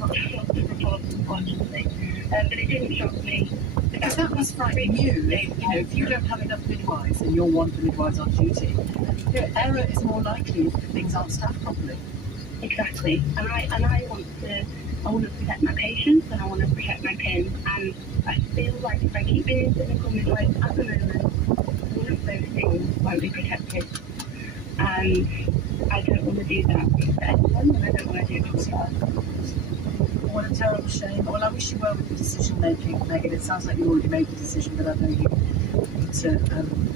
not shocked to report, unfortunately. But it didn't shock me. Because that must frighten you. If you don't have enough midwives and you're one of the midwives on duty, error is more likely if things aren't staffed properly. Exactly. And I want to protect my patients and I want to protect my pin. And I feel like if I keep being clinical midwife at the moment, one of those things won't be protected. And I don't want to do that for anyone, and I don't want to do it for myself. What a terrible shame. Well, I wish you well with the decision making, Megan. It sounds like you already made the decision, but I know you need to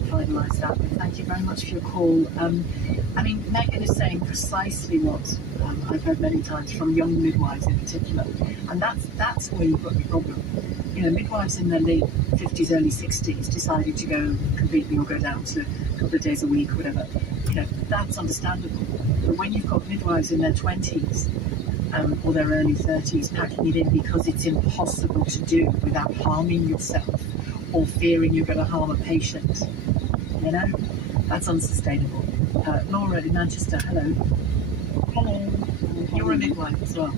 finalise that. But thank you very much for your call. Megan is saying precisely what I've heard many times from young midwives in particular, and that's where you've got your problem. Midwives in their late 50s, early 60s decided to go completely or go down to a couple of days a week or whatever. That's understandable. But when you've got midwives in their 20s or their early 30s packing it in because it's impossible to do without harming yourself or fearing you're going to harm a patient, that's unsustainable. Laura in Manchester, hello. Hello. You're a midwife as well.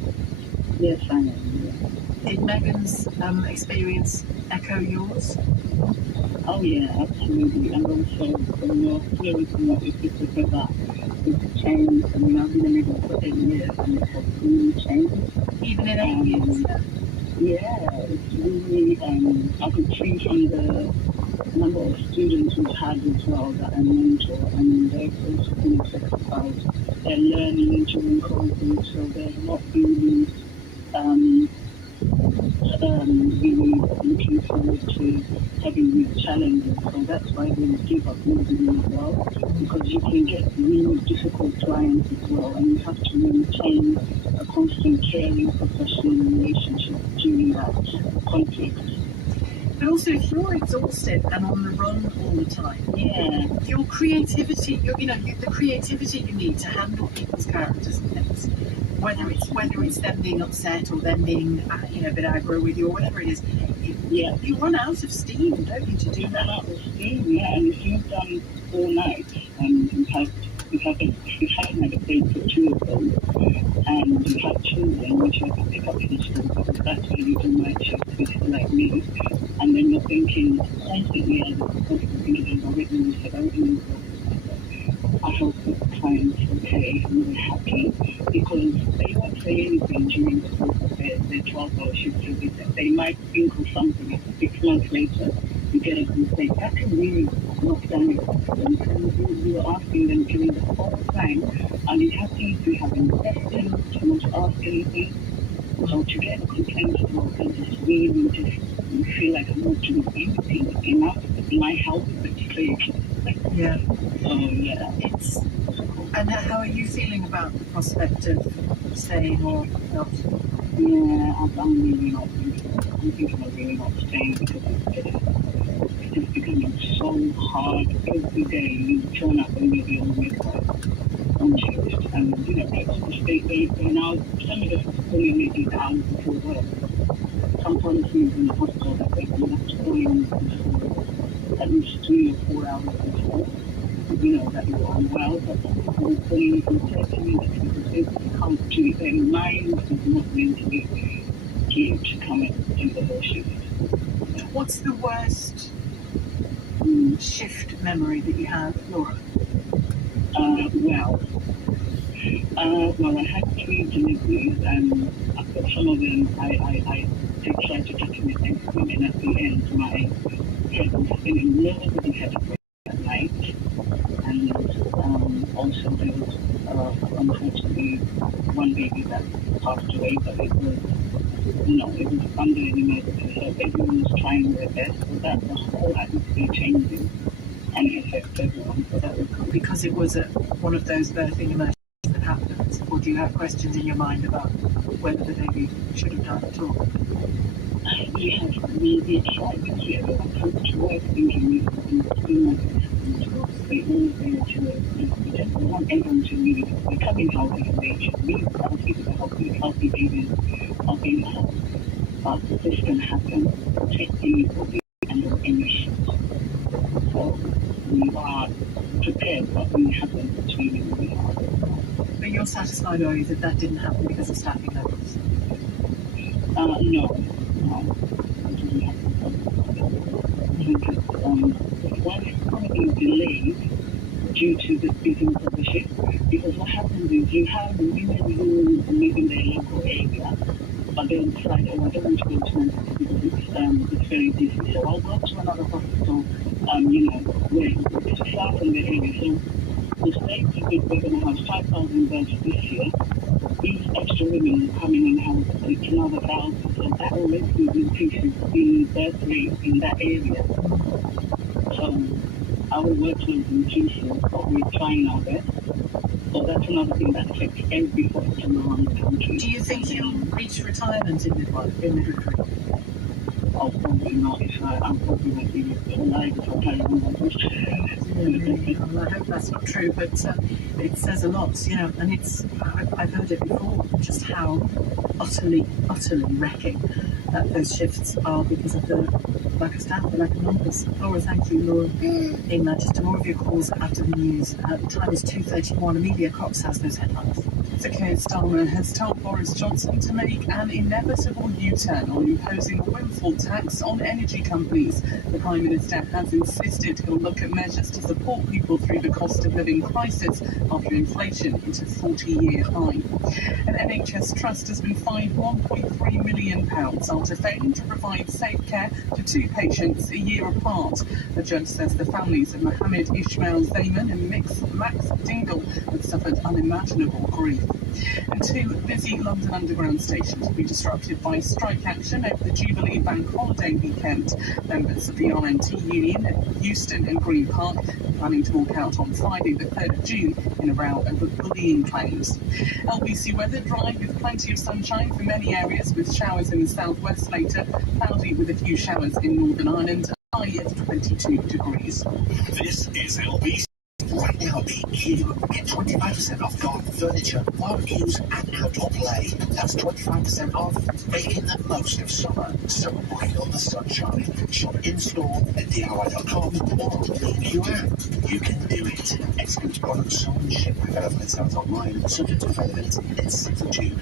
Yes, I am. Yeah. Did Megan's experience echo yours? Oh yeah, absolutely. And also, hearing from what you said about the change. I've been a midwife for 8 years and it has really changed. Even in 8 years? Yeah, it's really, I could see from the number of students we've had as well that I mentor, and they've also been sacrificed. They're learning during COVID, so they're not really really looking forward to having these challenges. So that's why they give up moving as well, because you can get really difficult clients as well, and you have to maintain a constant caring professional relationship during that conflict. But also, if you're exhausted and on the run all the time, your creativity, the creativity you need to handle people's characters and things, whether it's them being upset or them being a bit aggro with you or whatever it is, you run out of steam, don't you, to do that? Run out of steam, and if you've done all night and you haven't had a break for 2 of those, and you have children which you have to pick up from school, because that's why you do night shifts, which is like me, and then you're thinking constantly, as a thinking about it, I hope the client's okay and they're happy, because they won't say anything during the course of their 12-hour shift visit. They might think of something, and 6 months later you get a complaint. That can really knock down your confidence, and you're asking them during the whole time, are you happy? Do you have any questions? Do you want to ask anything? So to get a complaint as well, and just really you feel like I'm not doing anything enough. My health is at stake. Yeah. And how are you feeling about the prospect of staying or not? Yeah, I'm really not thinking. I'm thinking of really not staying, because it's just becoming so hard. Every day you turn up and you're the only midwife on shift, and they now, some of us only maybe the hours before work. Sometimes you're in the hospital that they have to go in for at least 3 or 4 hours before. That you're unwell, but people will call you and say to me that because they can't do it, their mind is not mentally geared to come and do the whole shift. What's the worst shift memory that you have, Laura? Well, I had 3 deliveries, and some of them I did try to document everything, and at the end my head was spinning. Nobody had a break at night. And also there was unfortunately one baby that passed away, but it was under an emergency, so everyone was trying their best. So that the whole atmosphere changing, and it affects everyone. So that was because it was one of those birthing emergencies that happened, or do you have questions in your mind about whether the baby should have died at all? We tried to see everyone come to work thinking we all there to we just want everyone to really become in healthy and they should really healthy to healthy babies are being healthy. But this can happen technically and any shift. So we are prepared, but we haven't. It's really hard. But you're satisfied, are you, that didn't happen because of staffing levels? No, it doesn't happen. Why is it being delayed due to the business of the ship? Because what happens is you have women who live in their local area, but they decide, oh, I don't want to go to Manchester because it's very busy. So I'll go to another hospital, where it's far from the area. So the state is we're going to have 5,000 beds this year. These extra women coming in have another 1,000. So that already increases the birth rate in that area. So our workload reduces, but we're trying our best. So that's another thing that affects every hospital around the country. Do you think you'll reach retirement in midwifery? Oh, probably not. I'm probably not be alive if I carry on like this. Well, I hope that's not true, but it says a lot, and I've heard it before, just how utterly wrecking those shifts are because of the lack of staff, the lack of numbers. Laura, thank you. Laura, in Manchester. More of your calls after the news. The time is 2:31. Amelia Cox has those headlines. Sir Keir Starmer has told Boris Johnson to make an inevitable U-turn on imposing a windfall tax on energy companies. The Prime Minister has insisted he'll look at measures to support people through the cost of living crisis after inflation hit a 40-year high. An NHS trust has been fined £1.3 million after failing to provide safe care to two patients a year apart. The judge says the families of Mohammed Ismail Zaman and Max Dingle have suffered unimaginable grief. And two busy London Underground stations will be disrupted by strike action over the Jubilee Bank holiday weekend. Members of the RNT union at Euston and Green Park are planning to walk out on Friday the 3rd of June in a row over bullying claims. LBC weather dry with plenty of sunshine for many areas, with showers in the southwest later, cloudy with a few showers in Northern Ireland, high at 22 degrees. This is LBC. Right now, be you get 25% off garden furniture, barbecues, and outdoor play. That's 25% off, making the most of summer. So right on the sunshine. Shop in store at DIY.com or on the LBU app. You can do it. Excludes products sold and shipped. Available in sales online, subject to availability in 6th of June.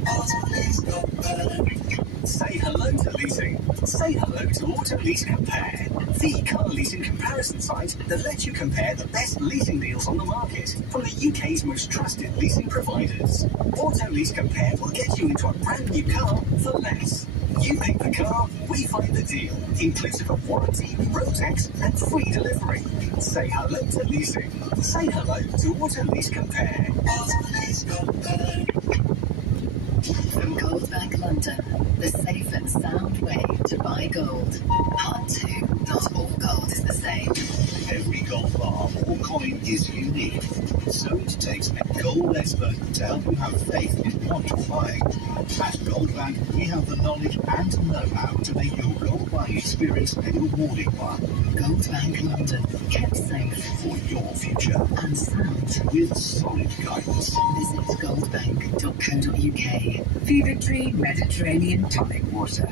Say hello to leasing. Say hello to Auto Lease Compare, the car leasing comparison site that lets you compare the best leasing deals on the market from the UK's most trusted leasing providers. Auto Lease Compare will get you into a brand new car for less. You pick the car, we find the deal, inclusive of warranty, road tax, and free delivery. Say hello to leasing. Say hello to Auto Lease Compare. Auto Lease Compare. From Gold Bank London, the safe and sound way to buy gold. Part 2. Not all gold is the same. Every gold bar or coin is unique, so it takes a gold expert to help you have faith in what you're buying. At Gold Bank, we have the knowledge and know-how to make your gold buying experience a rewarding one. Gold Bank London, kept safe For your future, and sound. with solid guidance. Visit goldbank.co.uk. Fever-Tree Mediterranean tonic water.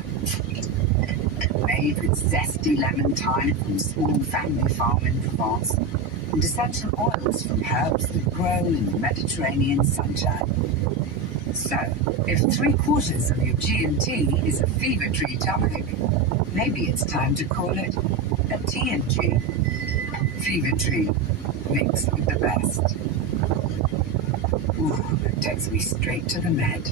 Made with zesty lemon thyme from small family farm in Provence, and essential oils from herbs that grow in the Mediterranean sunshine. So, if 3/4 of your G&T is a Fever-Tree tonic, maybe it's time to call it a T&G. Fever-Tree, mixed with the best. Ooh, it takes me straight to the Med.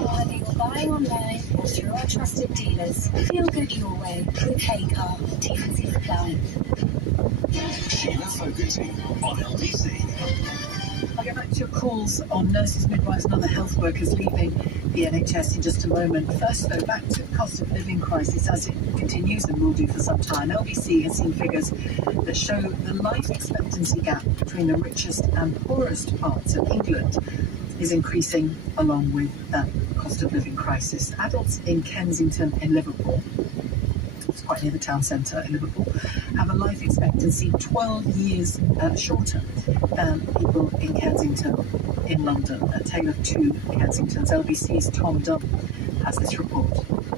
Whether you're buying online or through our trusted dealers, feel good your way with Haycar, T&C Supply. Sheila focusing on LBC. I'll get back to your calls on nurses, midwives and other health workers leaving the NHS in just a moment. First, though, back to the cost of living crisis as it continues and will do for some time. LBC has seen figures that show the life expectancy gap between the richest and poorest parts of England is increasing along with that cost of living crisis. Adults in Kensington in Liverpool, it's quite near the town centre in Liverpool, have a life expectancy 12 years shorter than people in Kensington in London. A tale of two Kensingtons. LBC's Tom Dunn has this report.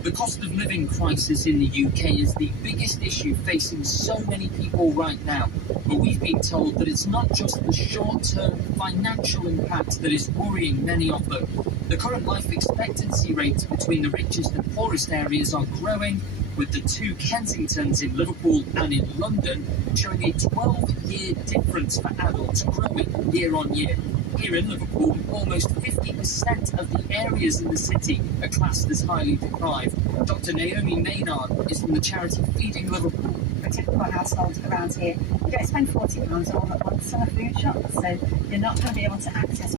The cost of living crisis in the UK is the biggest issue facing so many people right now. But we've been told that it's not just the short-term financial impact that is worrying many of them. The current life expectancy rates between the richest and poorest areas are growing, with the two Kensingtons in Liverpool and in London showing a 12-year difference for adults growing year on year. Here in Liverpool, almost 50% of the areas in the city are classed as highly deprived. Dr. Naomi Maynard is from the charity Feeding Liverpool. For a typical household around here, you don't spend £40 all at once on a food shop, so you're not going to be able to access